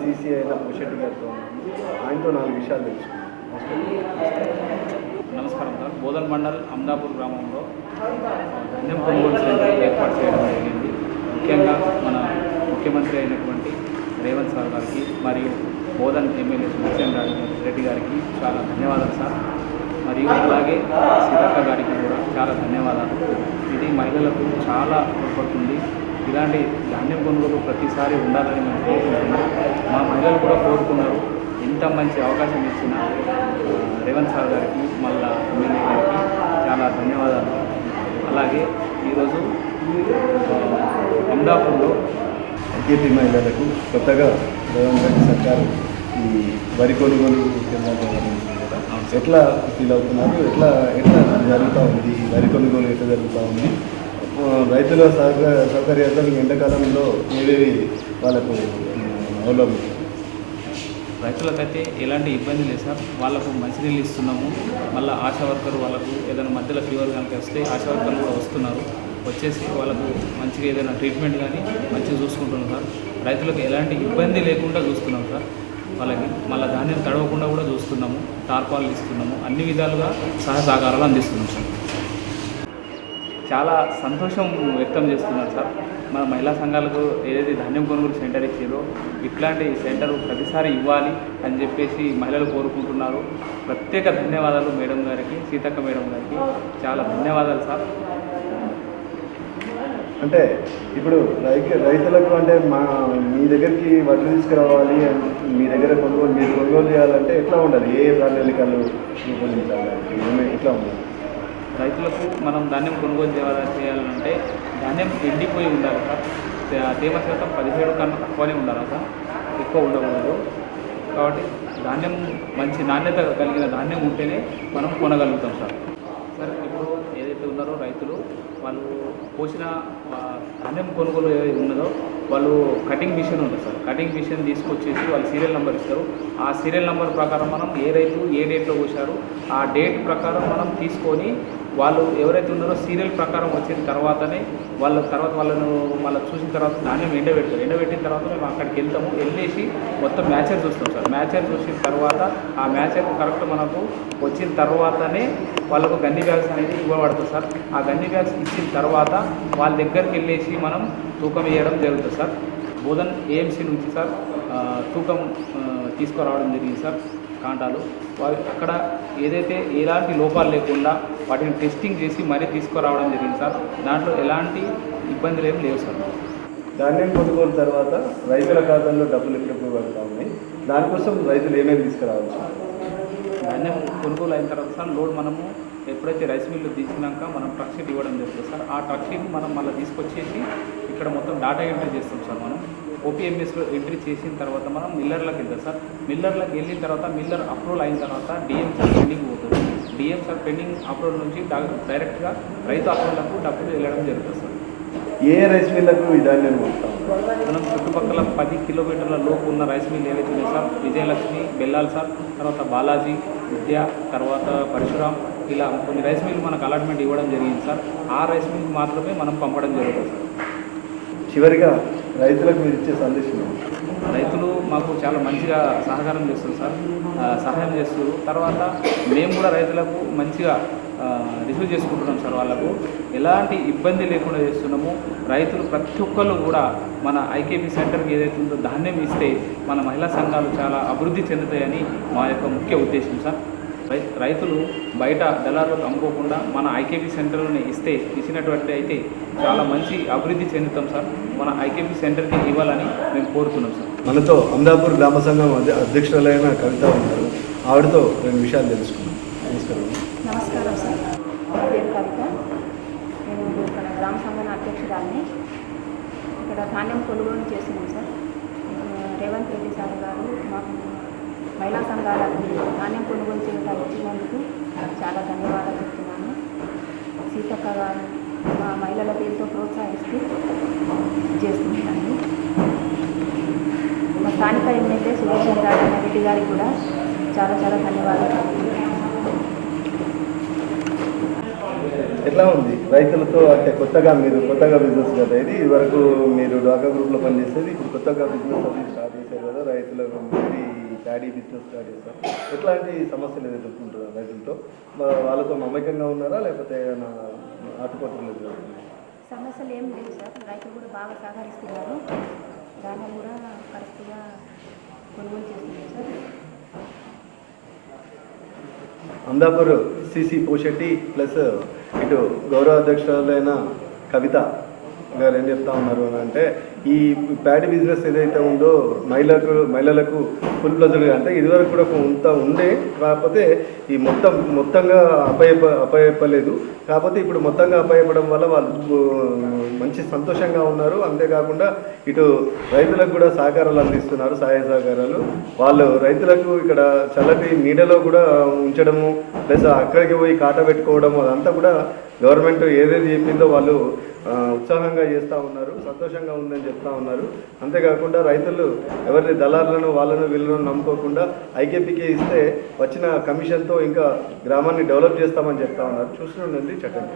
ఐకేబిసిసి అయిన పుషెట్టి గారితో ఆయనతో నాలుగు విషయాలు తెలుసుకున్నాం. నమస్కారం సార్. బోధన్ మండల్ అమ్దాపూర్ గ్రామంలో ధాన్యం కొనుగోలు సెంటర్ ఏర్పాటు చేయడం జరిగింది. ముఖ్యంగా మన ముఖ్యమంత్రి అయినటువంటి రేవంత్ సార్ గారికి మరియు బోధన్ ఎమ్మెల్యే సుభేషన్ రెడ్డి గారికి చాలా ధన్యవాదాలు సార్. మరియు అలాగే సీతక్క గారికి కూడా చాలా ధన్యవాదాలు. ఇది మహిళలకు చాలా ఉపయోగపడుతుంది ఇలాంటి ధాన్యం కొనుగోలు ప్రతిసారి ఉండాలని మేము కోరుకుంటున్నాం. మా మహిళలు కూడా కోరుకున్నారు. ఇంత మంచి అవకాశం ఇచ్చిన రేవంత్ సార్ గారికి మళ్ళా ఎమ్మెల్యే గారికి చాలా ధన్యవాదాలు. అలాగే ఈరోజు ఆ, అమదాపూర్లో ఐకేపీ మహిళలకు కొత్తగా రేవంత్ రెడ్డి సర్కారు ఈ వరి కొనుగోలు ఎట్లా ఫీల్ అవుతున్నారు? ఎట్లా ఎట్లా జరుగుతూ ఉంది? వరి కొనుగోలు ఎట్లా జరుగుతూ ఉంది? రైతుల సహక సౌకర్యార్థం ఎండాకాలంలో ఏవేవి వాళ్ళకు అవలంబించారు రైతులకైతే ఎలాంటి ఇబ్బంది లేదు సార్. వాళ్ళకు మంచినీళ్ళు ఇస్తున్నాము. మళ్ళీ ఆశా వర్కర్ వాళ్ళకు ఏదైనా మధ్యలో ఫీవర్ కనుక వస్తే ఆశా వర్కర్లు కూడా వస్తున్నారు. వచ్చేసి వాళ్ళకు మంచిగా ఏదైనా ట్రీట్మెంట్ కానీ మంచిగా చూసుకుంటున్నాం సార్. రైతులకు ఎలాంటి ఇబ్బంది లేకుండా చూస్తున్నాం సార్. వాళ్ళకి మళ్ళీ ధాన్యం తడవకుండా కూడా చూస్తున్నాము. టార్పాలు ఇస్తున్నాము. అన్ని విధాలుగా సహాయ సహకారాలు అందిస్తున్నాం సార్. చాలా సంతోషం వ్యక్తం చేస్తున్నారు సార్. మన మహిళా సంఘాలకు ఏదైతే ధాన్యం కొనుగోలు సెంటర్ ఇచ్చారో ఇట్లాంటి సెంటర్ ప్రతిసారి ఇవ్వాలి అని చెప్పేసి మహిళలు కోరుకుంటున్నారు. ప్రత్యేక ధన్యవాదాలు మేడం గారికి సీతక్క మేడం గారికి. చాలా ధన్యవాదాలు సార్. అంటే ఇప్పుడు రైతు రైతులకు అంటే మా మీ దగ్గరికి వడ్లు తీసుకురావాలి మీ దగ్గర కొనుగోలు మీరు కొనుగోలు చేయాలంటే ఎట్లా ఉండాలి? ఏ ప్రణాళికలు రూపొందించాలి? ఎట్లా ఉండాలి? రైతులకు మనం ధాన్యం కొనుగోలు చేయాలి చేయాలంటే ధాన్యం ఎండిపోయి ఉండాలి సార్ తేమ శాతం పదిహేడు కన్నా తక్కువనే ఉండాలి సార్ ఎక్కువ ఉండకూడదు. కాబట్టి ధాన్యం మంచి నాణ్యత కలిగిన ధాన్యం ఉంటేనే మనం కొనగలుగుతాం సార్. సార్ ఇప్పుడు ఏదైతే ఉన్నారో రైతులు వాళ్ళు పోసిన ధాన్యం కొనుగోలు ఏదైతే ఉన్నదో వాళ్ళు కటింగ్ మిషన్ ఉంది సార్. కటింగ్ మిషన్ తీసుకొచ్చేసి వాళ్ళు సీరియల్ నెంబర్ ఇస్తారు. ఆ సీరియల్ నెంబర్ ప్రకారం మనం ఏ రైతు ఏ డేట్లో పోసారు ఆ డేట్ ప్రకారం మనం తీసుకొని వాళ్ళు ఎవరైతే ఉన్నారో సీరియల్ ప్రకారం వచ్చిన తర్వాతనే వాళ్ళ తర్వాత వాళ్ళను మళ్ళీ చూసిన తర్వాత ధాన్యం ఎండబెడతారు ఎండబెట్టిన తర్వాత మేము అక్కడికి వెళ్తాము. వెళ్ళేసి మొత్తం మ్యాచర్ చూస్తాం సార్. మ్యాచర్ చూసిన తర్వాత ఆ మ్యాచర్ కరెక్ట్ మనకు వచ్చిన తర్వాతనే వాళ్ళకు గన్ని బ్యాగ్స్ అనేది ఇవ్వబడుతుంది సార్. ఆ గన్ని బ్యాగ్స్ ఇచ్చిన తర్వాత వాళ్ళ దగ్గరికి వెళ్ళేసి మనం తూకం వేయడం జరుగుతుంది సార్. బోధన్ ఏఎంసీ నుంచి సార్ తూకం తీసుకురావడం జరిగింది సార్. కాంటాలు వా- అక్కడ ఏదైతే ఎలాంటి లోపాలు లేకుండా వాటిని టెస్టింగ్ చేసి మరీ తీసుకురావడం జరిగింది సార్. దాంట్లో ఎలాంటి ఇబ్బందులు ఏం లేవు సార్. ధాన్యం కొనుగోలు తర్వాత రైతుల ఖాతాల్లో డబ్బులు ఎప్పుడు పడతా ఉన్నాయి? దానికోసం రైతులు ఏమేమి తీసుకురావచ్చు? ధాన్యం కొనుగోలు అయిన తర్వాత సార్ లోడ్ మనము ఎప్పుడైతే రైస్ మిల్లు దించినాక మనం ట్రక్ షీట్ ఇవ్వడం జరుగుతుంది సార్. ఆ ట్రక్ షీట్ మనం మళ్ళీ తీసుకొచ్చేసి ఇక్కడ మొత్తం డేటా ఎంట్రీ చేస్తాం సార్ మనం. ఓపీఎంఎస్లో ఎంట్రీ చేసిన తర్వాత మనం మిల్లర్లకు వెళ్తాం సార్. మిల్లర్లకు వెళ్ళిన తర్వాత మిల్లర్ అప్రూవల్ అయిన తర్వాత డిఎం సార్ పెండింగ్ పోతుంది. డిఎం సార్ పెండింగ్ అప్రూవల్ నుంచి డైరెక్ట్గా రైతు అకౌంట్లకు డబ్బులు వెళ్ళడం జరుగుతుంది సార్. ఏ రైస్ మిల్లకు ఈ ధాన్యం పంపుతాం మనం చుట్టుపక్కల పది కిలోమీటర్ల లోపు ఉన్న రైస్ మిల్ ఏవైతే ఉన్నాయో సార్ విజయలక్ష్మి బెల్లాల్ సార్ తర్వాత బాలాజీ విద్య తర్వాత పరశురామ్ ఇలా కొన్ని రైస్ మిల్ మనకు అలాట్మెంట్ ఇవ్వడం జరిగింది సార్. ఆ రైస్ మిల్కి మాత్రమే మనం పంపడం జరుగుతుంది సార్. చివరిగా రైతులకు మీరు ఇచ్చే సందేశం? రైతులు మాకు చాలా మంచిగా సహకారం చేస్తారు సార్. సహాయం చేస్తారు తర్వాత మేము కూడా రైతులకు మంచిగా రిసీవ్ చేసుకుంటున్నాం సార్ వాళ్ళకు. ఎలాంటి ఇబ్బంది లేకుండా చేస్తున్నాము. రైతులు ప్రతి ఒక్కళ్ళు కూడా మన ఐకేపీ సెంటర్కి ఏదైతే ఉందో ధాన్యం ఇస్తే మన మహిళా సంఘాలు చాలా అభివృద్ధి చెందుతాయని మా యొక్క ముఖ్య ఉద్దేశం సార్. రై- రైతులు బయట దళారులకు అమ్ముకోకుండా మన ఐకేపీ సెంటర్లోనే ఇస్తే ఇచ్చినటువంటి అయితే చాలా మంచి అభివృద్ధి చెందుతాం సార్. మన ఐకేపీ సెంటర్కి ఇవ్వాలని మేము కోరుతున్నాం సార్. మనతో అమదాపూర్ గ్రామ సంఘం అధ్య- అధ్యక్షురాలైన కవిత ఉన్నారు. ఆవిడతో రెండు విషయాలు తెలుసుకున్నాం నమస్కారం. నమస్కారం సార్ నా పేరు కవిత నేను ఇక్కడ గ్రామ సంఘం అధ్యక్షురాలని ఇక్కడ ధాన్యం కొనుగోలు చేస్తున్నాం సార్. రేవంత్ రెడ్డి సార్ గారు మాకు మహిళా సంఘాలకు ధాన్యం కొనుగోలు చేయడానికి ఇచ్చినందుకు చాలా ధన్యవాదాలు చెప్తున్నాను. సీతక్క గారు మా మహిళల పేరుతో ప్రోత్సహిస్తూ చేస్తున్నాను. మా స్థానిక ఎమ్మెల్యే సురేష్ చంద్రారాయణ రెడ్డి గారికి కూడా చాలా చాలా ధన్యవాదాలు. చెప్తున్నాను ఎట్లా ఉంది? రైతులతో అంటే కొత్తగా మీరు కొత్తగా బిజినెస్ కదా ఇది? ఇదివరకు మీరు డాకా గ్రూప్లో పనిచేసేది ఇప్పుడు కొత్తగా బిజినెస్ అది స్టార్ట్ చేశారు కదా రైతుల మీరు ఈ ప్యాడీ బిజినెస్ స్టార్ట్ చేశారు. ఎట్లాంటి సమస్యలు ఎదుర్కొంటున్నారు రైతులతో? వాళ్ళతో మమేకంగా ఉన్నారా? లేకపోతే ఏమైనా ఆటుపోట్లు సమస్యలు ఏం లేవు సార్. రైతులు కూడా బాగా సహకరిస్తున్నారు. దాన్ని కూడా కరెక్ట్గా కొనుగోలు చేస్తున్నారు sir. Andapur CC Poshetti plus ఇటు గౌరవ అధ్యక్షురాలైన కవిత గారు ఏం చెప్తా ఉన్నారు అని అంటే ఈ ప్యాడ్ బిజినెస్ ఏదైతే ఉందో మహిళలకు మహిళలకు ఫుల్ ప్లజర్గా అంటే ఇదివరకు కూడా కొంత ఉండే కాకపోతే ఈ మొత్తం మొత్తంగా అపాయ అపాయపలేదు కాకపోతే ఇప్పుడు మొత్తంగా అపాయపడడం వల్ల వాళ్ళు మంచి సంతోషంగా ఉన్నారు. అంతేకాకుండా ఇటు రైతులకు కూడా సహకారాలు అందిస్తున్నారు సహాయ సహకారాలు. వాళ్ళు రైతులకు ఇక్కడ చల్లటి నీడలో కూడా ఉంచడము ప్లస్ అక్కడికి పోయి కాట పెట్టుకోవడం అదంతా కూడా గవర్నమెంట్ ఏదేది చెప్పిందో వాళ్ళు ఉత్సాహంగా చేస్తూ ఉన్నారు సంతోషంగా ఉందని చెప్తా ఉన్నారు. అంతేకాకుండా రైతులు ఎవరిని దళారులను వాళ్ళను వీళ్ళను నమ్ముకోకుండా ఐకేపీకే ఇస్తే వచ్చిన కమిషన్తో ఇంకా గ్రామాన్ని డెవలప్ చేస్తామని చెప్తా ఉన్నారు. చూస్తుండండి చట్టం.